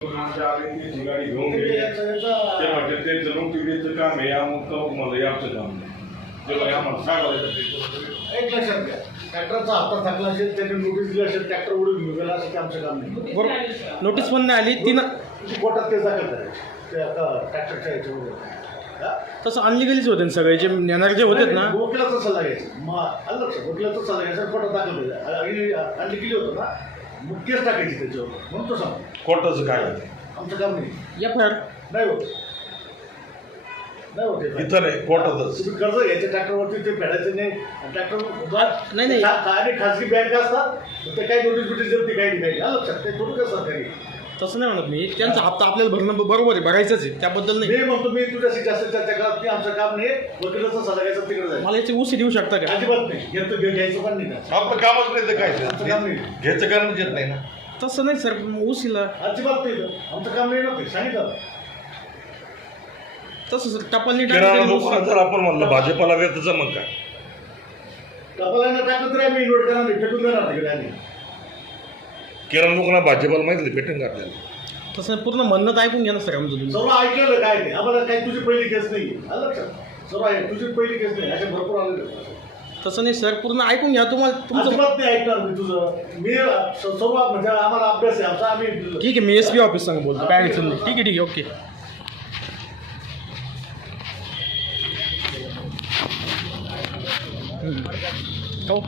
आले गाडी घेऊन गेले ते म्हणजे ते जरूर टीव्हीचं काम आहे अमुक मला याचं काम नाही तेव्हा आम्हाला सांगायचं एक लक्षात घ्या ट्रॅक्टरचा हप्ता थकला असेल त्याने नोटीस दिली असेल ट्रॅक्टर उडून घेऊन गेला असं ते आमचं काम नाही बरोबर नोटीस पण नाही आली तीन कोर्टात केस दाखल झाले ते आता ट्रॅक्टरच्या ह्याच्यावर तसं अनलिगलीच होते ना सगळे जे नेणारे जे होते ना वकिलाचा सल्ला घ्यायचा मग आलं लक्षात वकिलाचा सल्ला घ्यायचा कोर्टात दाखल झाला अनलिगली होतं ना मग केस टाकायची त्याच्यावर म्हणून तो सांग कोर्टाचं काय होतं आमचं काम नाही एफ.आय.आर. नाही होत नाही होते इथं नाही कोर्टातच तुम्ही कर्ज घ्यायचं ट्रॅक्टरवरती ते फेडायचं नाही ट्रॅक्टर नाही. आणि खाजगी बँक असतात ते काही नोटीस बिटीस देत काही नाही हा लक्षात ते थोडं कसं सरकारी तसं नाही म्हणत मी त्यांचा हप्ता आपल्याला भरणं बरोबर आहे भरायचंच आहे त्याबद्दल नाही मी म्हणतो मी तुझ्याशी जास्त चर्चा करत की आमचं काम नाही वकिलाचा सल्ला घ्यायचा तिकडे जायचं मला याची उशी देऊ शकता का अजिबात नाही घ्यायचं पण नाही ना आपलं कामच नाही तर आमचं काम काय नाही घ्यायचं कारणच येत नाही ना तसं नाही सर उशीला अजिबात नाही आमचं काम नाही नव्हतं सांगितलं तसं सर टपालनी किराणा दुकानात जर आपण म्हणलं भाजपाला व्यर्थच मग काय टपालांना टाकलं तरी आम्ही इन्व्हर्ट करणार नाही फेकून देणार तिकडे आम्ही किराणा दुकानात भाजपाला माहिती भेटेन का आपल्याला तसं पूर्ण म्हणणं तर ऐकून घ्या ना सर आमचं तुम्ही सर्व ऐकलेलं काय नाही आम्हाला काही तुझी पहिली केस नाही आलं लक्षात सर्व आहे तुझी पहिली केस नाही असे भरपूर आलेले तसं नाही सर पूर्ण ऐकून घ्या तुम्हाला तुमचं अजिबात नाही ऐकणार मी तुझं मी सर्व म्हणजे आम्हाला अभ्यास आहे आमचा आम्ही ठीक आहे मी एस.पी. ऑफिस सांग बोलतो काय अडचण नाही ठीक आहे ओके हो